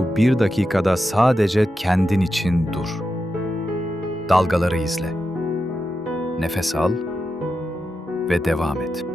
bu bir dakikada sadece kendin için dur. Dalgaları izle. Nefes al ve devam et.